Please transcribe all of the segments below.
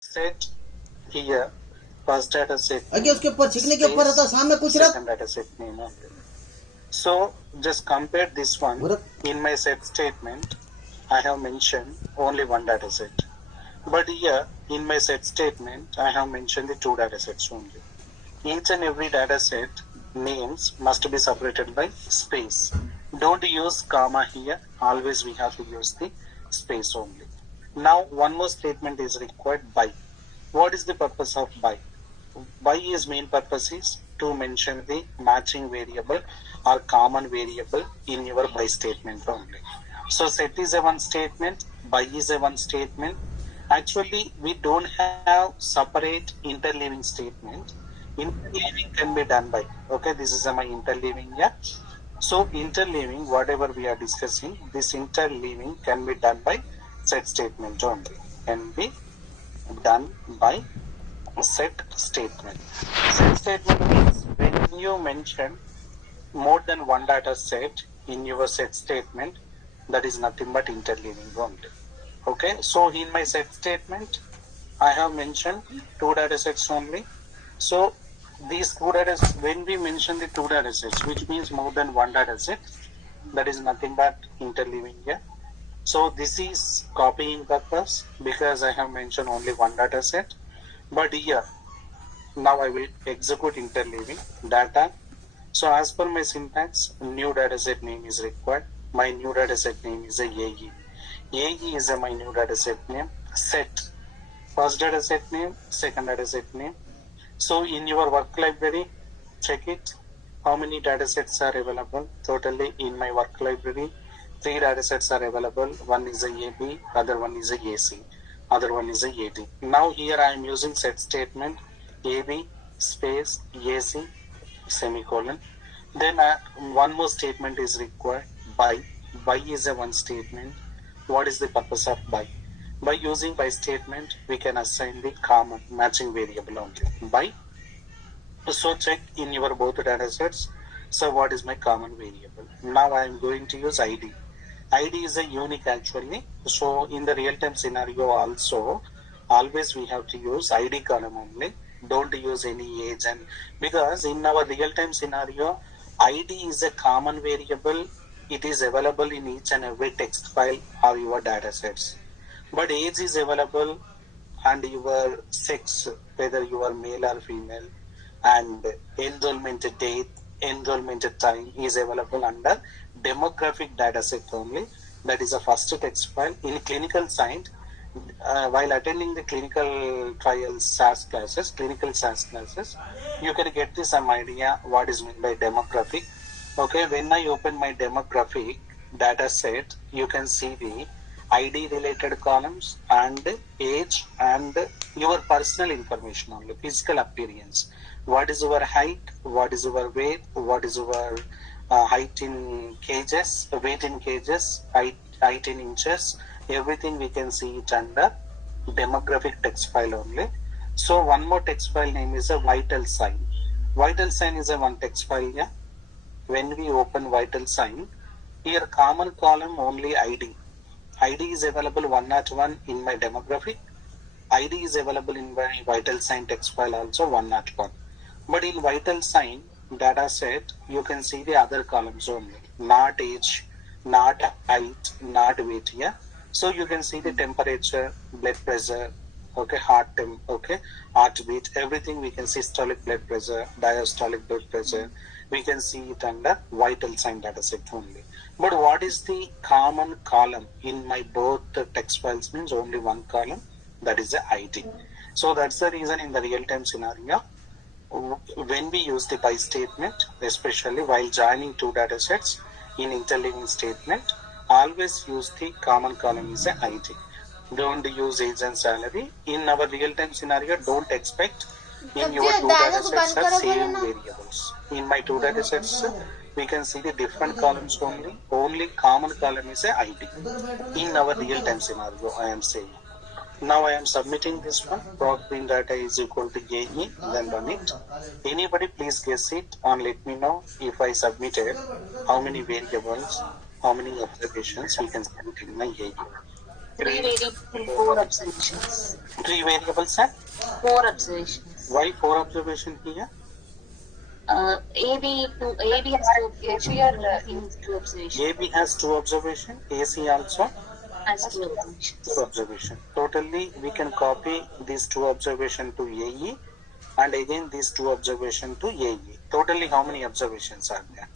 set here first data set आगे उसके ऊपर छिकने के ऊपर रहता सामने कुछ रहा second data set name only. So just compare this one. In my set statement I have mentioned only one data set, but here in my set statement I have mentioned the two data sets only. Each and every data set names must be separated by space. Don't use comma here, always we have to use the space only. Now one more statement is required by. What is the purpose of by? By is main purpose is to mention the matching variable or common variable in your by statement only. So set is a one statement, by is a one statement. Actually we don't have separate interleaving statement. Interleaving can be done by, okay, this is my interleaving, yeah. So interleaving, whatever we are discussing, this interleaving can be done by set statement only, can be done by set statement. Set statement means when you mention more than one data set in your set statement, that is nothing but interleaving only. Okay, so in my set statement I have mentioned two data sets only. So these two data sets, when we mention the two data sets, which means more than one data set, that is nothing but interleaving here. So this is copying purpose because I have mentioned only one data set. But here now I will execute interleaving data. So as per my syntax, new dataset name is required. My new dataset name is a AE. AE is my new dataset name. Set first dataset name, second dataset name. So in your work library, check it. How many datasets are available? Totally in my work library, 3 datasets are available. One is a AB, other one is a AC, other one is a AD. Now here I am using set statement AB space AC semicolon. Then one more statement is required, by. By is a one statement. What is the purpose of by? By using by statement we can assign the common matching variable only. By. So check in your both data sets. So what is my common variable? Now I am going to use ID. ID is a unique actually. So in the real time scenario also, always we have to use ID column only. Don't use any age, and because in our real time scenario, ID is a common variable. It is available in each and every text file or your data sets. But age is available and your sex, whether you are male or female, and enrollment date, enrollment time is available under demographic dataset only. That is a first text file. In clinical science, while attending the clinical trials SAS classes, clinical SAS classes, you can get this some idea what is meant by demographic. Okay, when I open my demographic data set, you can see the ID related columns and age and your personal information only, physical appearance. What is your height? What is your weight? What is your height in kgs, weight in kgs, height in inches? Everything we can see it under demographic text file only. So one more text file name is a vital sign. Vital sign is a one text file. Yeah. When we open vital sign, here common column only ID. ID is available 101 in my demographic. ID is available in my vital sign text file also 101. But in vital sign data set, you can see the other columns only. Not age, not height, not weight. Yeah. So you can see the temperature, blood pressure, okay, heart beat, everything we can see, systolic blood pressure, diastolic blood pressure. We can see it under vital sign data set only. But what is the common column in my both text files means only one column, that is the ID. So that's the reason in the real time scenario, when we use the by statement, especially while joining two data sets in interleaving statement, always use the common column is a ID. Don't use age and salary. In our real time scenario, don't expect in your two data sets are same variables. In my two data sets, we can see the different columns only. Only common column is a ID. In our real time scenario, I am saying. Now I am submitting this one. Proc bin data is equal to AE, then run it. Anybody please guess it and let me know if I submitted how many variables, how many observations we can submit in my AE. Three variables, four observations. Three variables and Four observations. why four observation here? AB has two observations. Here is two observations. AB has two observation, AC also Has two observations. two observation. Totally we can copy these two observation to AE and again these two observation to AE. Totally how many observations are there?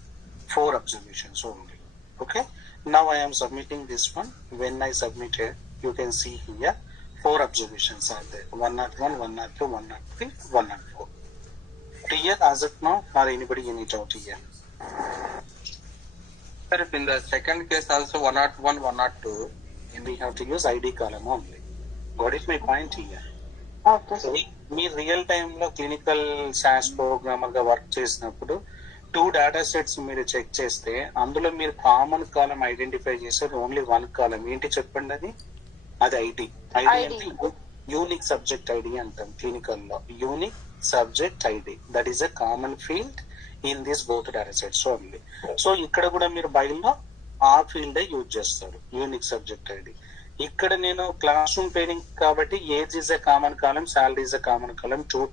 Four observations only. Okay. Now I am submitting this one. When I submitted, you can see here four observations are there. 101, 102, 103, 104. Clear as of now, or anybody any doubt here? Sir, if in the second case also 101, 102, We have to use ID column only. Got it my point here? Okay. Me real టైంలో clinical sauce programmer గా work చేసినప్పుడు 2 data sets మీరు check చేస్తే అందులో మీరు common column identify చేసేది only 1 కాలం. ఏంటి చెప్పండి అది? అది ఐడి. ఐడి అంటే యూనిక్ సబ్జెక్ట్ ఐడి అంటాం క్లినికల్ లో. Unique subject ID, that is a common field in this both data sets only. So ఇక్కడ కూడా మీరు బైల్లో ఆ ఫీల్డ్ యూజ్ చేస్తారు, యూనిక్ సబ్జెక్ట్ ఐడి. ఇక్కడ నేను క్లాస్ రూమ్ ట్రైనింగ్ కాబట్టి age is a common column, salary is a common column, 2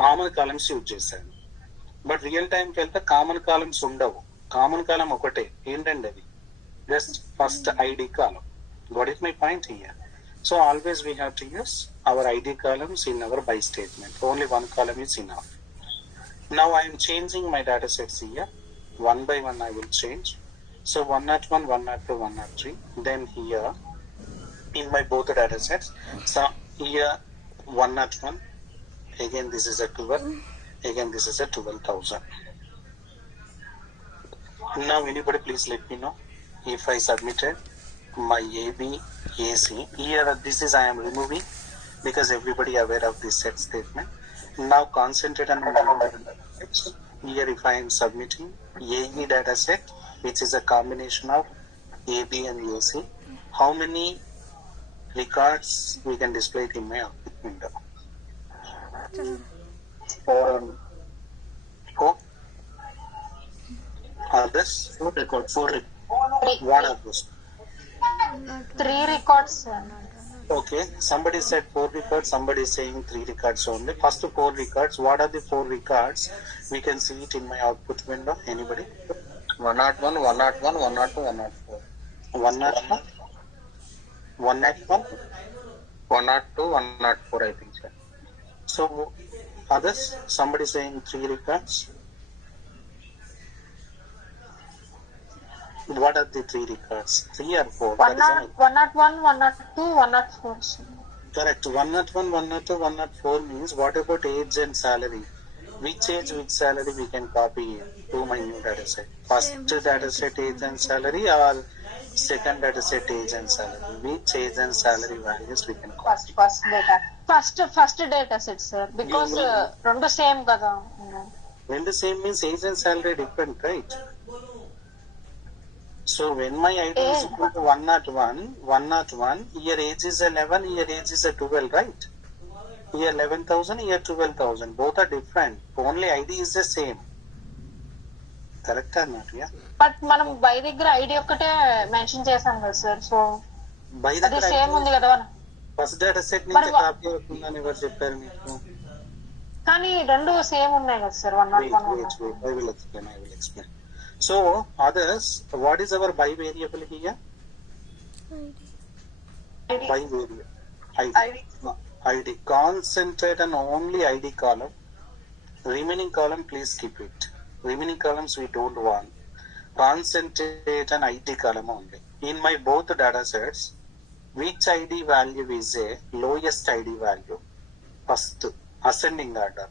common columns use చేశాను. But real టైంకి వెళ్తే కామన్ కాలమ్స్ ఉండవు. కామన్ కాలం ఒకటే, ఏంటండి అది? Just first ID column. Got it my point here? So always we have to use our ID columns in our by statement. Only one column is enough. Now I am changing my data sets here. One by one I will change. So 101, 102, 103. Then here in my both data sets. So here 101. Again this is a 12. Again this is a 12,000. Now anybody please let me know if I submitted my AB, AC. Here this is I am removing because everybody aware of this set statement. Now concentrate on my here if I am submitting AE data set, which is a combination of AB and AC. How many records we can display it in my output window? 4. Others? 4 records. 4 records. What are those? 3 records. Okay, somebody said 4 records, somebody is saying 3 records only. First 4 records, what are the 4 records? We can see it in my output window. Anybody? 101, 101, 102, 104. 101, 101. 102, 104, I think, sir. So, others, somebody saying 3 records. What are the 3 records? 3 or 4? 101, 102, 104. Correct. 101, 102, 104 means what about age and salary? Which age, which salary we can copy to my new data set? First data set age and salary or second data set age and salary? Which age and salary values we can copy? First data set, sir. Because రెండు same కదా. When the same means age and salary different, right? So when my ID is equal to 101, here age is 11, here age is 12, right? Here 11,000, here 12,000. Both are different. Only ID is the same. Correct or not? Yeah. But మనం by దగ్గర ID ఒక్కటే mention చేసాం కదా sir. So By అది same ఉంది కదా. First data set నుంచి copy అవుతుందని ఎవరు చెప్పారు మీకు? కానీ రెండు సేమ్ ఉన్నాయి కదా sir. 101. I will explain. So others, what is our by variable here? By variable. ID. Concentrate on only ID column. Remaining column, please keep it. Remaining columns we don't want. Concentrate on ID column only. In my both data sets, which ID value is a lowest ID value? First, ascending order.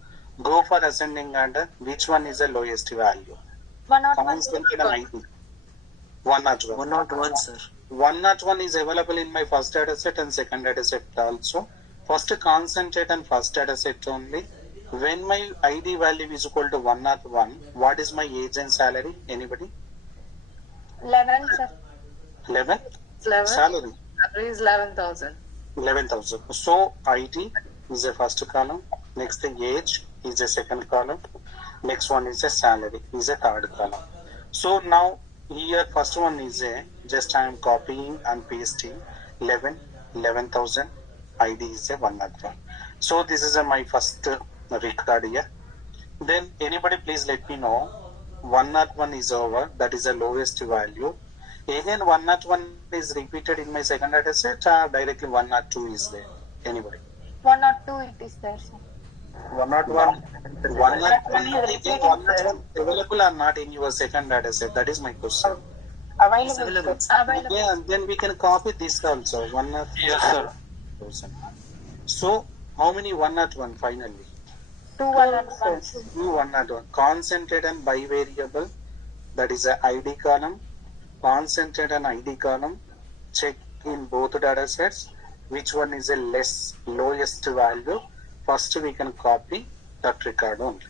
Go for ascending order. Which one is the lowest value? 101. 101, sir. 101 is available in my first data set and second data set also. First concentrate on first data set only. When my ID value is equal to 101, what is my age and salary? Anybody? 11, sir. 11? 11. Salary? Salary is 11,000. 11,000. So ID is the first column. Next thing age is the second column. Next one is a salary, is a third column. So now here first one is a, just I am copying and pasting 11, 11,000. ID is a 101. So this is my first record here. Then anybody please let me know. 101 is over. That is the lowest value. Again 101 is repeated in my second data set, or directly 102 is there. Anybody? 102 it is there, sir. 101 available or not in your second data set? That is my question. Available. Yeah, and then we can copy this also. 101. Yes, sir. So how many 101 finally? 2 101. 2 101. Concentrate and bivariable. That is a ID column. Concentrate and ID column. Check in both data sets. Which one is a lowest value? First we can copy that record only.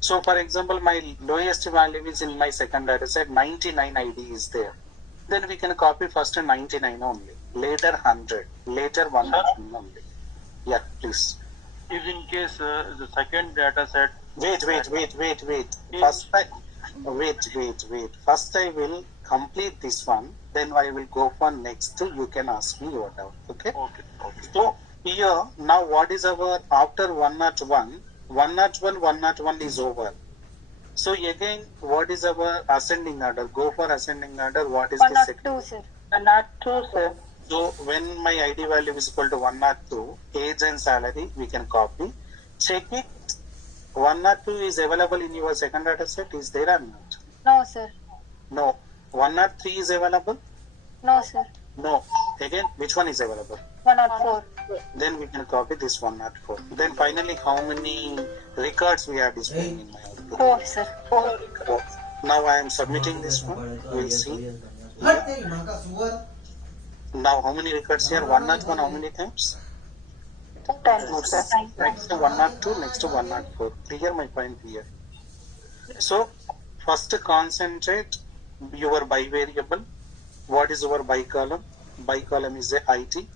So for example, my lowest value is in my second data set, 99 ID is there. Then we can copy first 99 only, later 100, later 100 only. Yeah, please. If in case the second data set. Wait. First I will complete this one, then I will go for next. You can ask me your doubt. Okay. So here now what is our after 101? 101 is over. So again, what is our ascending order? Go for ascending order. What is the second? 102, sir. 102, sir. So when my ID value is equal to 102, age and salary we can copy. Check it. 102 is available in your second data set. Is there or not? No, sir. No. 103 is available? No, sir. No. Again, which one is available? 104. Then we can copy this 104. Then finally, how many records we are displaying in my output? 4, sir. 4. Now I am submitting this one. We'll see. Now how many records here? 101 how many times? 10, sir. Next to 102, next to 104. Clear my point here. So first concentrate your bivariable. What is our by column? By column is a ID.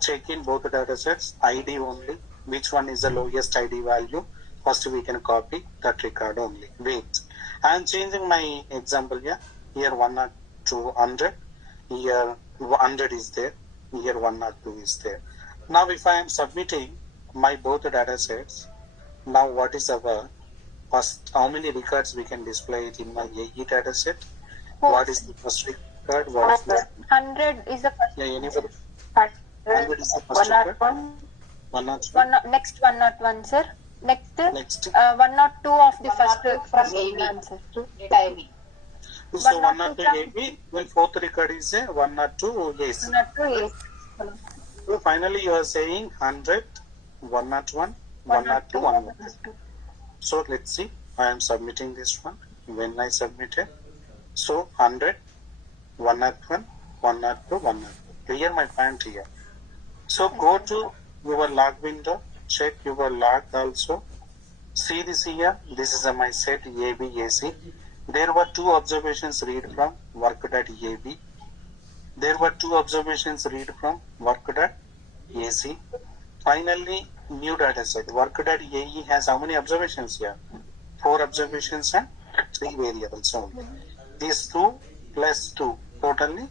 Check in both data sets. ID only. Which one is the lowest ID value? First we can copy that record only. Wait. I am changing my example here. Here 102, 100. Here 100 is there. Here 102 is there. Now if I am submitting my both data sets, now what is our first, how many records we can display it in my AE data set? What is the first record? What is the 100 is the first. yeah, anybody? 100. Is the first record? 102. Next 101, sir. Next, Next. 102 of the first answer. So 102 AB, then fourth record is a 102 AC. 102 is. So finally you are saying 100, 101, 102, 102. So let's see. I am submitting this one. When I submit it, so 100, 101, 102, 102. Clear my point here. So go to your log window. Check your log also. See this here. This is my set ABAC. There were two observations read from work.AB. There were two observations read from work.AC. Finally, new data set. Work.AE has how many observations here? 4 observations and 3 variables only. These 2 plus 2, totally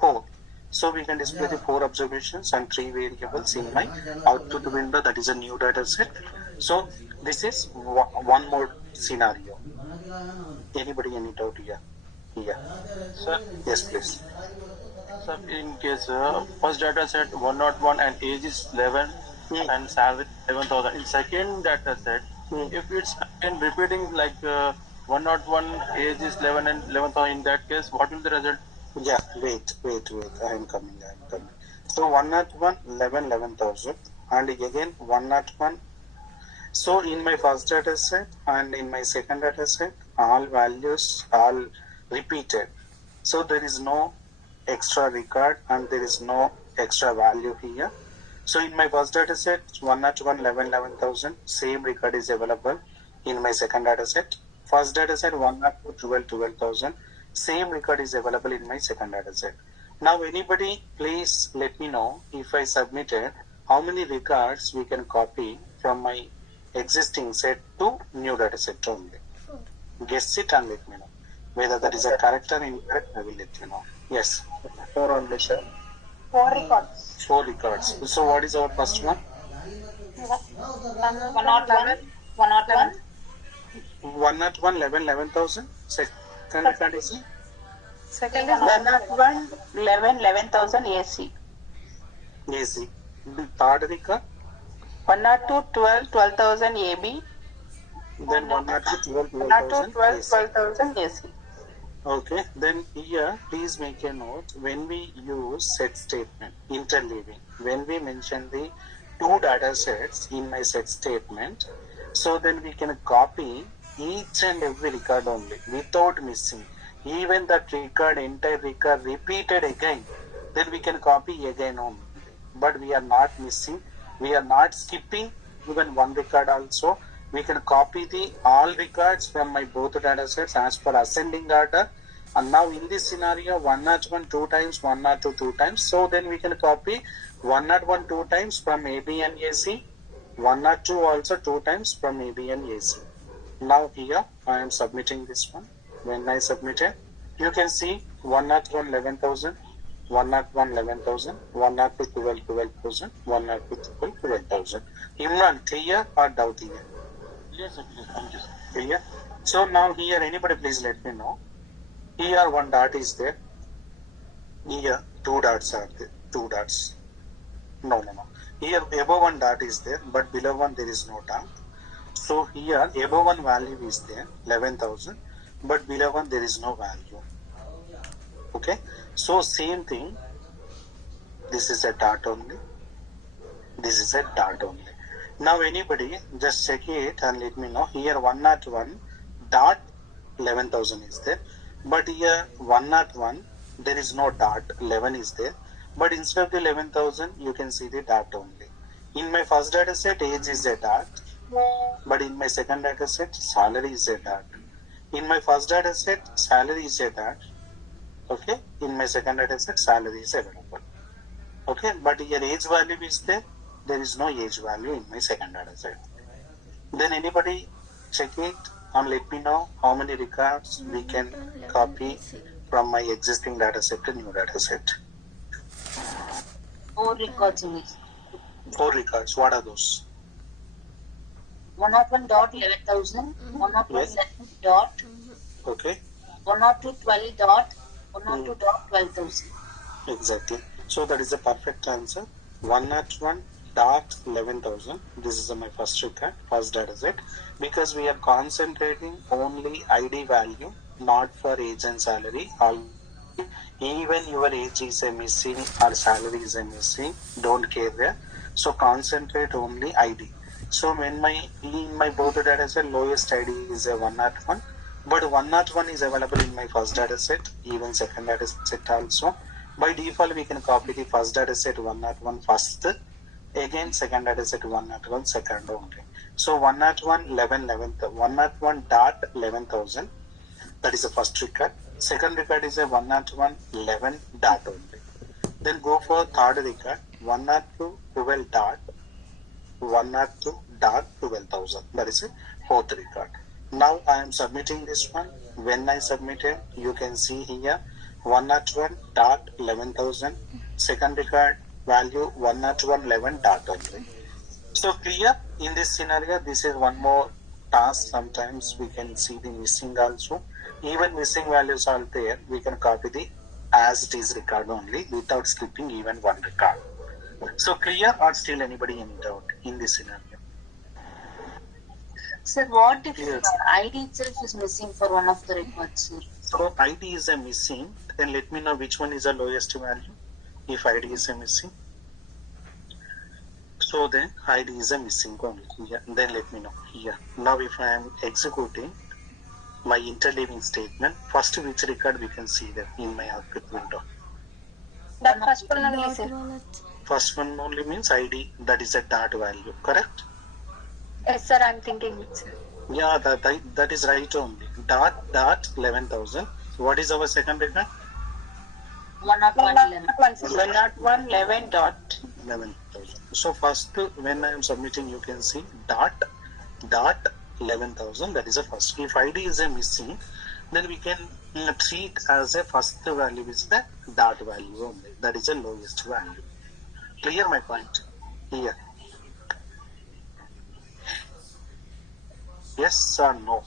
4. So we can display the 4 observations and 3 variables in my output window. That is a new data set. So this is one more scenario. Anybody any doubt here? Yeah. Sir, Yes, please. sir, in case first data set 101 and age is 11 and salary 11,000. In second data set, if it's again repeating like 101, age is 11 and 11,000, in that case, what will the result? Yeah, wait. I am coming. So 101, 11,000 and again 101. So in my first data set and in my second data set, all values all repeated. So there is no extra record and there is no extra value here. So in my first data set, 101, 11,000, same record is available in my second data set. First data set, 102, 12,000, same record is available in my second data set. Now anybody please let me know, if I submitted, how many records we can copy from my existing set to new data set only. Guess it and let me know. Whether that is a correct or incorrect, I will let you know. Yes. 4 only, sir. 4 records. 4 records. So what is our first one? 101. 101. 101, 11,000. Second record is Second is 101, 11,000 AC. easy. The third record, 102, 12,000 AB. then 102, 102, 12,000 12,000 AC. Okay, then here please make a note when we use set statement, interleaving, when we mention the 2 data sets in my set statement, so then we can copy each and every record only without missing. Even that record, entire record repeated again, then we can copy again only. But we are not missing, we are not skipping even one record also. We can copy the all records from my both data sets as per ascending order. And now in this scenario, 101 2 times, 102 2 times. So then we can copy 101 2 times from AB and AC, 102 also 2 times from AB and AC. Now here I am submitting this one. When I submit it, you can see 101 11,000, 101 11,000, 102 12,000, 102 12,000. Imran, clear or doubt here? Yes, sir. Yes, thank you, sir. Clear? So now here anybody please let me know. Here 1 dot is there. Here 2 dots are there. 2 dots. No. Here above 1 dot is there, but below 1 there is no dot. So here above 1 value is there, 11,000, but below 1 there is no value. Okay. So same thing. This is a dot only. This is a dot only. Now anybody just check it and let me know. Here 101 dot 11,000 is there, but here 101 there is no dot, 11 is there, but instead of the 11,000 you can see the dot only. In my first data set age is a dot, but in my second data set salary is a dot. In my first data set salary is a dot, okay. In my second data set salary is available, okay, but here age value is there. There is no age value in my second data set. Then anybody check it and let me know how many records we can copy from my existing data set to new data set. 4 records only. 4 records. What are those? 101 dot 11,000, 101 Yes. 11 dot, Okay, 102 12 dot, 102 dot 12,000. exactly. So that is the perfect answer. 101 dot 11,000. This is my first record, first data set, because we are concentrating only ID value, not for age and salary. Even your age is a missing or salary is a missing, don't care there. So concentrate only ID. So when in my both data set lowest ID is a 101, but 101 is available in my first data set, even second data set also. By default we can copy the first data set 101 first, again second data set 101 second only. So 101 101 dot 11,000, that is the first record. Second record is a 101 11 dot only. Then go for third record 102 12 dot 102 dot 12,000, that is a fourth record. Now I am submitting this one. When I submit it, you can see here 101 dot 11,000, second record value 101 11 dot only. So clear? In this scenario, this is one more task. Sometimes we can see the missing also. Even missing values are there, we can copy the as it is record only without skipping even one record. So clear, or still anybody any doubt in this scenario? Sir, what if Yes. ID itself is missing for one of the records, sir? So ID is a missing, then let me know which one is the lowest value. If ID is a missing, so then ID is a missing only. Yeah, then let me know here. Now if I am executing my interleaving statement, first which record we can see there in my output window. That first one only, sir. First one only means ID, that is a dot value, correct? Yes, sir, I'm thinking it, sir. Yeah, that is right only. Dot 11,000. What is our second record? 101 11. 101 11 dot. 11,000. So first when I am submitting, you can see dot 11,000, that is a first. If ID is a missing, then we can treat as a first value is the dot value only. that is the lowest value. Clear my point here? Yes or no?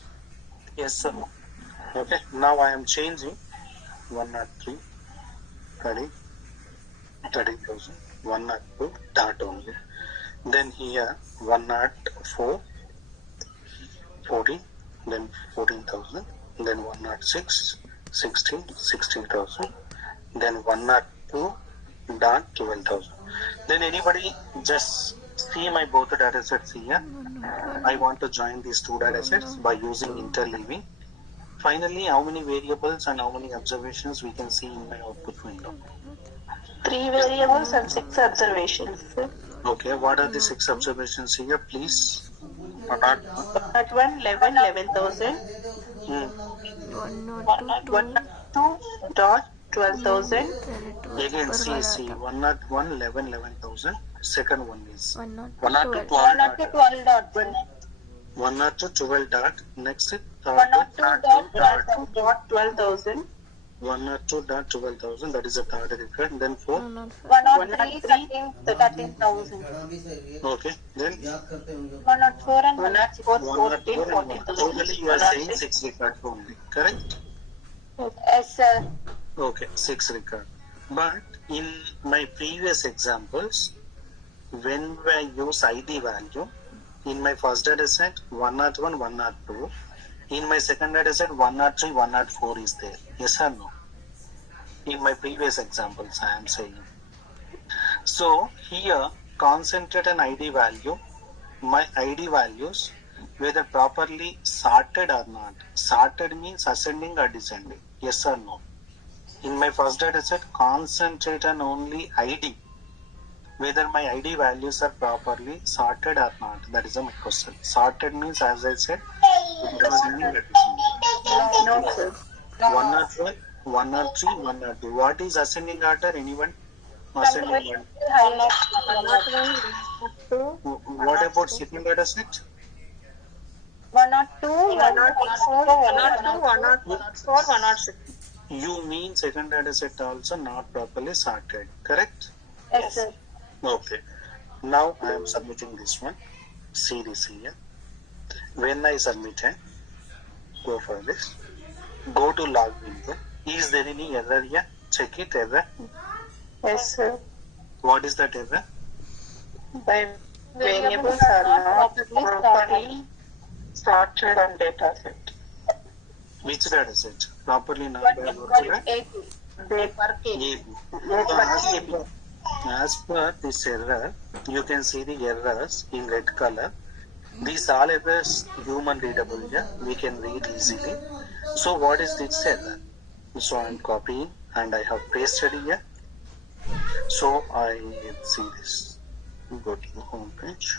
Yes, sir. Okay, now I am changing 103, 30,000, 102 dot only. Then here 104, 14, then 14,000, then 106, 16,000, then 102 dot 12,000. Then anybody just see my both data sets here. I want to join these two data sets by using interleaving. Finally, how many variables and how many observations we can see in my output window? 3 variables and 6 observations. Okay, what are the 6 observations here, please? At 1, 11, 11,000. Hmm. 102 dot 12,000. Again, see, 101, 11, 11,000. Second one is 102, 12. 102 dot 102, 12 dot. Next, third 102 dot 102 dot 12,000. 102 dot 12,000. That is the third record. Then 4. 103 13,000. Okay, then 104 and 104, 104 14, and 1. Totally, you are saying 6 records only. Correct? Yes, sir. Okay, 6 record. But in my previous examples, when I use ID value, in my first data set 101, 102, in my second data set 103, 104 is there. Yes or no? In my previous examples, I am saying. So here, concentrate on ID value. My ID values, whether properly sorted or not. Sorted means ascending or descending. Yes or no? In my first data set, concentrate on only ID. Whether my ID values are properly sorted or not. That is my question. Sorted means, as I said, descending or descending. No, sir. 101, 103, 102. What is ascending order? Anyone? Ascending order. What about second data set? 102, 104, 104, 106. You mean second data set also not properly sorted, correct? Yes, sir. Okay. Now I am submitting this one. See this here. When I submit it, go for this. Go to log window. Is there any error here? Check it, error. Yes, sir. What is that error? The variables are not properly sorted on data set. Which data set? Properly not sorted? They per AB. As per this error, you can see the errors in red color. These all errors human readable, yeah? We can read easily. So what is this error? So I am copying and I have pasted here. So I see this. Go to the home page.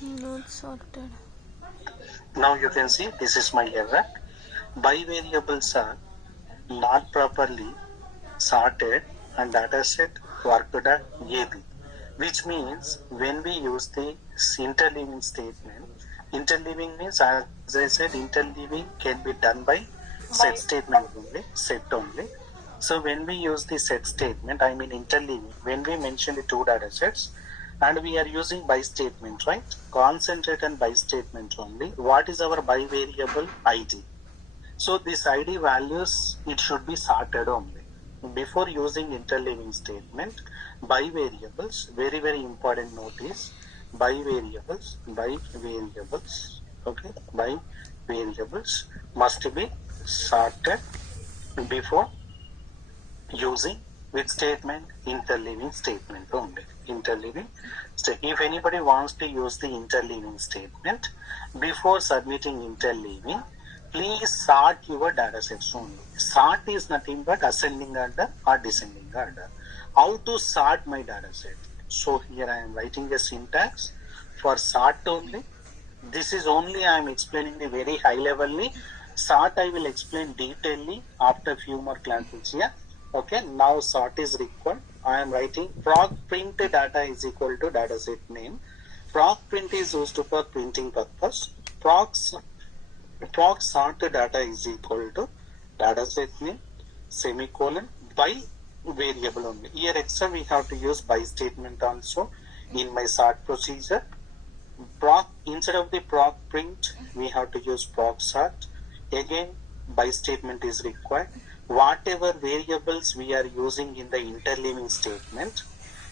Not sorted. Now you can see this is my error. Bivariables are not properly sorted and data set worked at AB, which means when we use the interleaving statement, interleaving means, as I said, interleaving can be done by set statement only, set only. So when we use the set statement, I mean interleaving, when we mention the two data sets and we are using by statement, right? Concentrate on by statement only. What is our bivariable? ID. So this ID values, it should be sorted only. Before using interleaving statement, bivariables, very, very important note is bivariables, okay, bivariables must be sorted before using which statement? Interleaving statement only. Interleaving. If anybody wants to use the interleaving statement, before submitting interleaving, please sort your data sets only. Sort is nothing but ascending order or descending order. How to sort my data set? So here I am writing a syntax for sort only. This is only I am explaining the very high levelly. Sort I will explain detailedly after few more classes here. Okay, now sort is required. I am writing proc print data is equal to data set name. Proc print is used for printing purpose. Proc sort data is equal to data set name semicolon by variable only. Here extra we have to use by statement also in my sort procedure. Proc, instead of the proc print, we have to use proc sort. Again, by statement is required. Whatever variables we are using in the interleaving statement,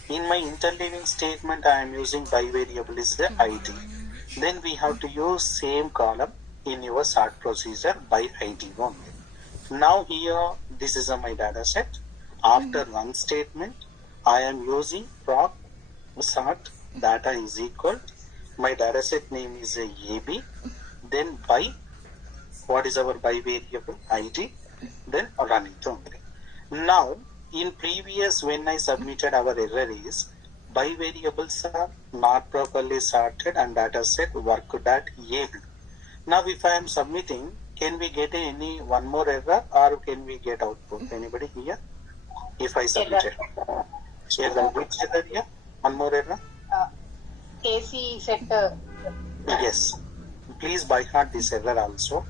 in my interleaving statement I am using by variable is the ID. Then we have to use same column in your sort procedure by ID only. Now here, this is my data set. After one statement, I am using proc sort data is equal. My data set name is AB. Then by, what is our by variable? ID. Then run it only. Now, in previous when I submitted our error is, by variables are not properly sorted and data set work.ab. Now if I am submitting, can we get any one more error or can we get output? Anybody here? If I submit it. Error, which error here? One more error? AC set. Yes. Please by heart this error also.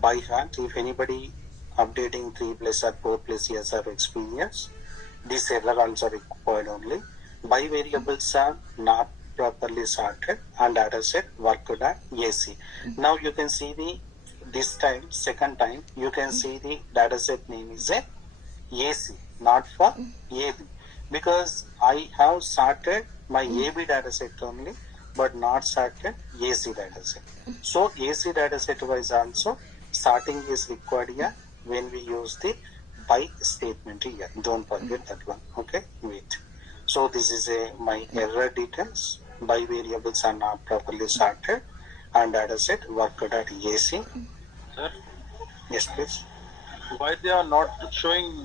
By heart, if anybody updating 3 plus or 4 plus years of experience, this error also required only. By variables are not properly sorted and data set work.ac. Now you can see the, this time, second time, you can see the data set name is a AC, not for AB. Because I have sorted my AB data set only, but not sorted AC data set. So AC data set wise also, sorting is required here when we use the by statement here. Don't forget that one. Okay, wait. So this is my error details. By variables are not properly sorted and data set work.ac. Sir, Yes, please. why they are not showing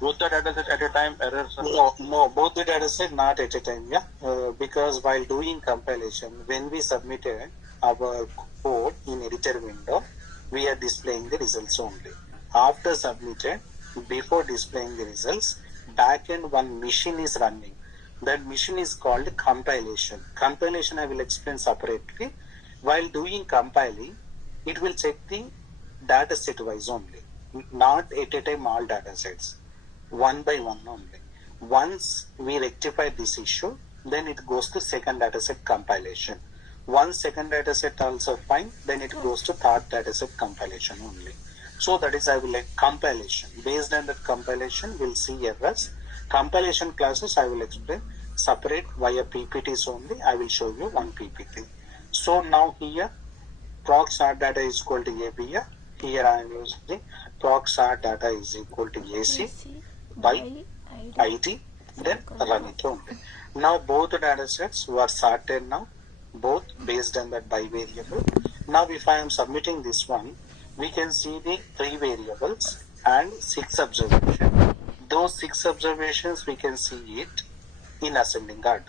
both the data set at a time errors? No, both the data set not at a time. Yeah, because while doing compilation, when we submitted our code in editor window, we are displaying the results only. After submitted, before displaying the results, backend one machine is running. That machine is called compilation. Compilation I will explain separately. While doing compiling, it will check the data set wise only, not at a time all data sets, one by one only. Once we rectify this issue, then it goes to second data set compilation. Once second data set also fine, then it goes to third data set compilation only. So that is I will like compilation. Based on that compilation, we'll see errors. Compilation classes I will explain separate via PPTs only. I will show you one PPT. So now here proc sort data is equal to AB. Here I am using proc sort data is equal to AC by ID. Then run it only. Now both the data sets were sorted now, both based on that by variable. Now if I am submitting this one, we can see the 3 variables and 6 observations. Those 6 observations we can see it in ascending order.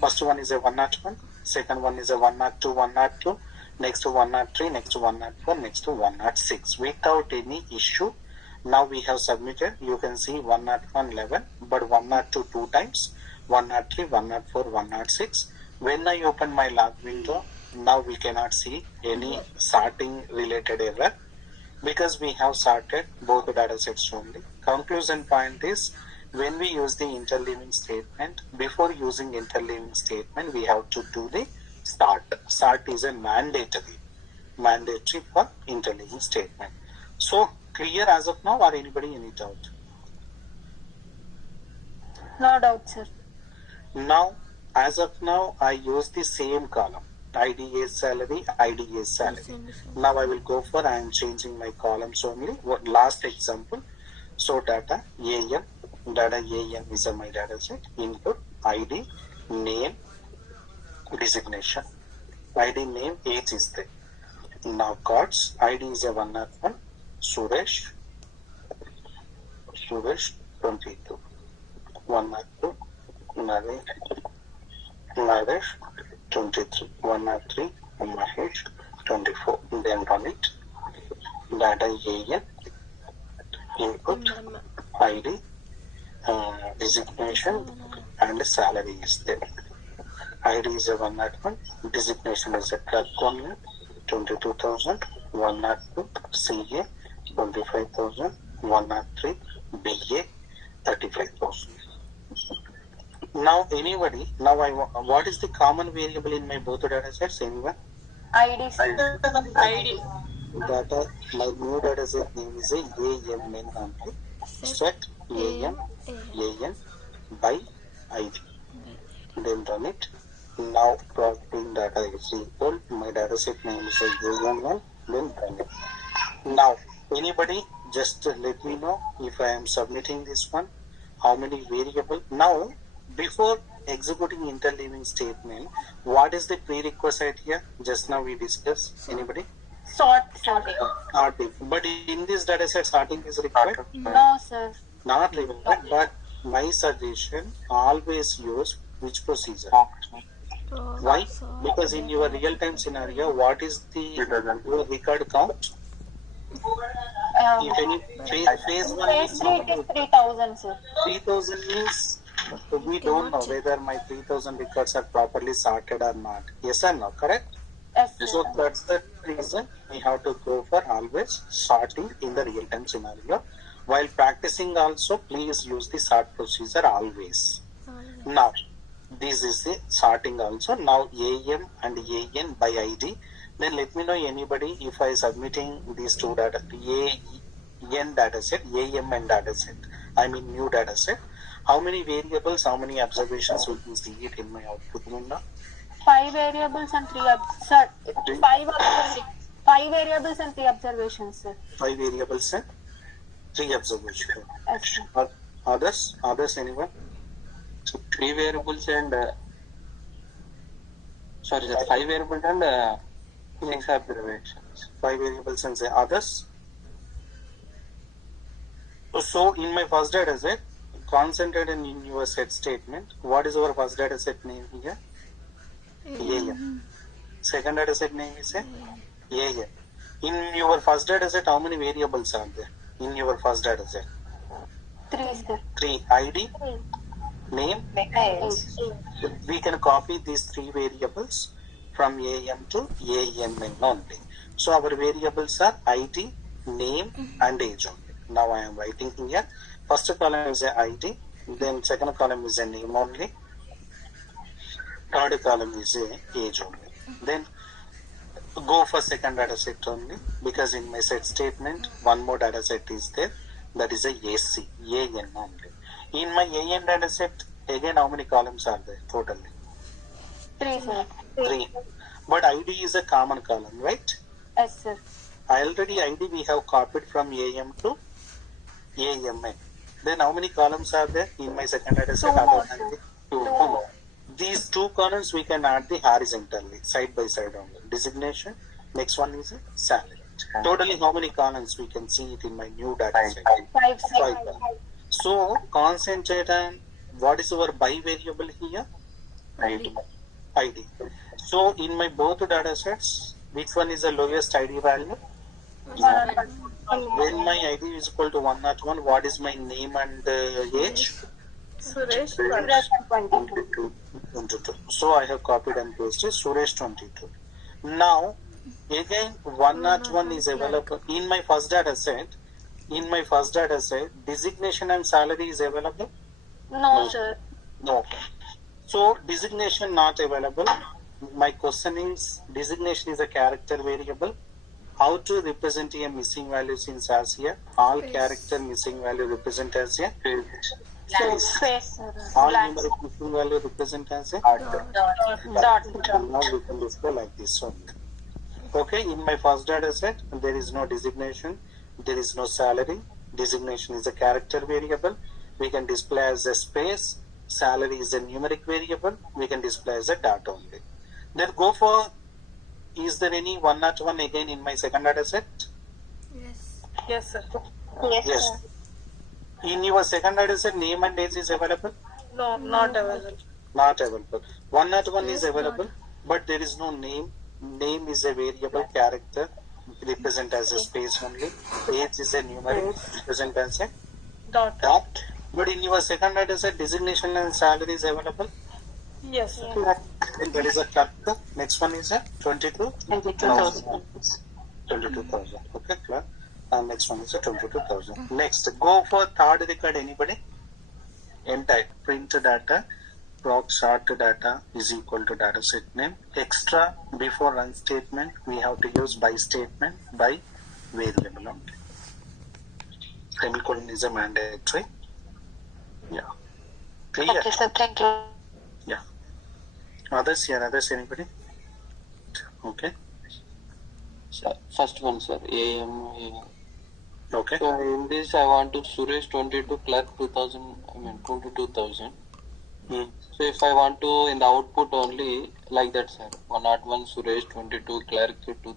First one is a 101, second one is a 102, 102, next to 103, next to 104, next to 106 without any issue. Now we have submitted, you can see 101 11, but 102 2 times, 103, 104, 106. When I open my log window, now we cannot see any sorting related error because we have sorted both the data sets only. Conclusion point is, when we use the interleaving statement, before using interleaving statement, we have to do the sort. Sort is a mandatory for interleaving statement. So clear as of now, or anybody any doubt? No doubt, sir. Now, as of now, I use the same column. ID is salary, ID is salary. Now I will go for, I am changing my columns only. Last example. So data AM is my data set. Input ID, name, designation. ID name, age is there. Now cards, ID is a 101, Suresh 22, 102, Naresh 23, 103, Mahesh 24. Then run it. Data AM, input, ID, designation, and salary is there. ID is a 101, designation is a clerk only, 22,000, 102, CA, 25,000, 103, BA, 35,000. Now anybody, what is the common variable in my both data sets? Anyone? ID, sir. ID. Data, my new data set name is a AMN only. Set AM by ID. Then run it. Now plotting data is equal. My data set name is a AMN. Then run it. Now anybody just let me know if I am submitting this one. How many variable? Now before executing interleaving statement, what is the prerequisite here? Just now we discussed. Anybody? Sorting. Sorting. But in this data set, sorting is required? No, sir. Not required, but my suggestion, always use which procedure? Why? Because in your real-time scenario, what is the your record count? If any phase one Phase is 3 it is 3,000, sir. 3,000 means we don't know whether my 3,000 records are properly sorted or not. Yes or no? Correct? Yes, sir. So that's the reason we have to go for always sorting in the real-time scenario. While practicing also, please use the sort procedure always. Now, this is the sorting also. Now AM and AN by ID. Then let me know anybody if I submitting these two data, AN data set, AM and data set. I mean new data set. How many variables, how many observations will you see it in my output window? 5 variables and 3 5 variables and 3 observations, sir. 5 variables and 3 observations. Yes, sir. Others, anyone? So 3 variables and 5 variables and 6 observations. 5 variables and say others. So in my first data set, concentrate in your set statement. What is our first data set name here? AM. Second data set name is AM. In your first data set, how many variables are there? In your first data set? 3, sir. 3. ID, name. We can copy these 3 variables from AM to AMN only. So our variables are ID, name and age only. Now I am writing here. First column is a ID, then second column is a name only. Third column is a age only. Then go for second data set only, because in my set statement one more data set is there, that is a AC, AN only. In my AN data set, again how many columns are there totally? 3, sir. 3. But ID is a common column, right? Yes, sir. Already ID we have copied from AM to AMN. Then how many columns are there in my second data set? 2 more, sir. 2 more. These 2 columns we can add the horizontally, side by side only. Designation. Next one is a salary. Totally how many columns we can see it in my new data set? 5, sir. 5 columns. So concentrate on what is our by variable here? ID. So in my both data sets, which one is the lowest ID value? When my ID is equal to 101, what is my name and age? Suresh 22. So I have copied and pasted Suresh 22. Now again 101 is available in my first data set. In my first data set, designation and salary is available? No, sir. No. So designation not available. My question is, designation is a character variable. How to represent a missing value since as here? All character missing value represent as a Space, sir. all Blank. numeric missing value represent as a Dot. Now we can display like this one. Okay, in my first data set, there is no designation, there is no salary. Designation is a character variable. We can display as a space. Salary is a numeric variable. We can display as a dot only. Then go for, is there any 101 again in my second data set? Yes, sir. Yes. In your second data set, name and age is available? No, not available. Not available. 101 is available, but there is no name. Name is a variable character, represent as a space only. Age is a numeric, represent as a dot. But in your second data set, designation and salary is available? Yes, sir. Then there is a character. Next one is a 22,000. 22,000. Okay, clear. And next one is a 22,000. Next, go for third record. Anybody? entire print data, proc sort data is equal to data set name. Extra before run statement, we have to use by statement by variable only. Semicolon is a mandatory. Yeah. Clear? Okay, sir. Thank you. Yeah. Others here, others, anybody? Okay. Sir, first one, sir. AM. Okay. So in this, I want to Suresh 22, clerk 2000. I mean 22,000. Hmm. So if I want to in the output only like that, sir. 101 Suresh 22, clerk 2000.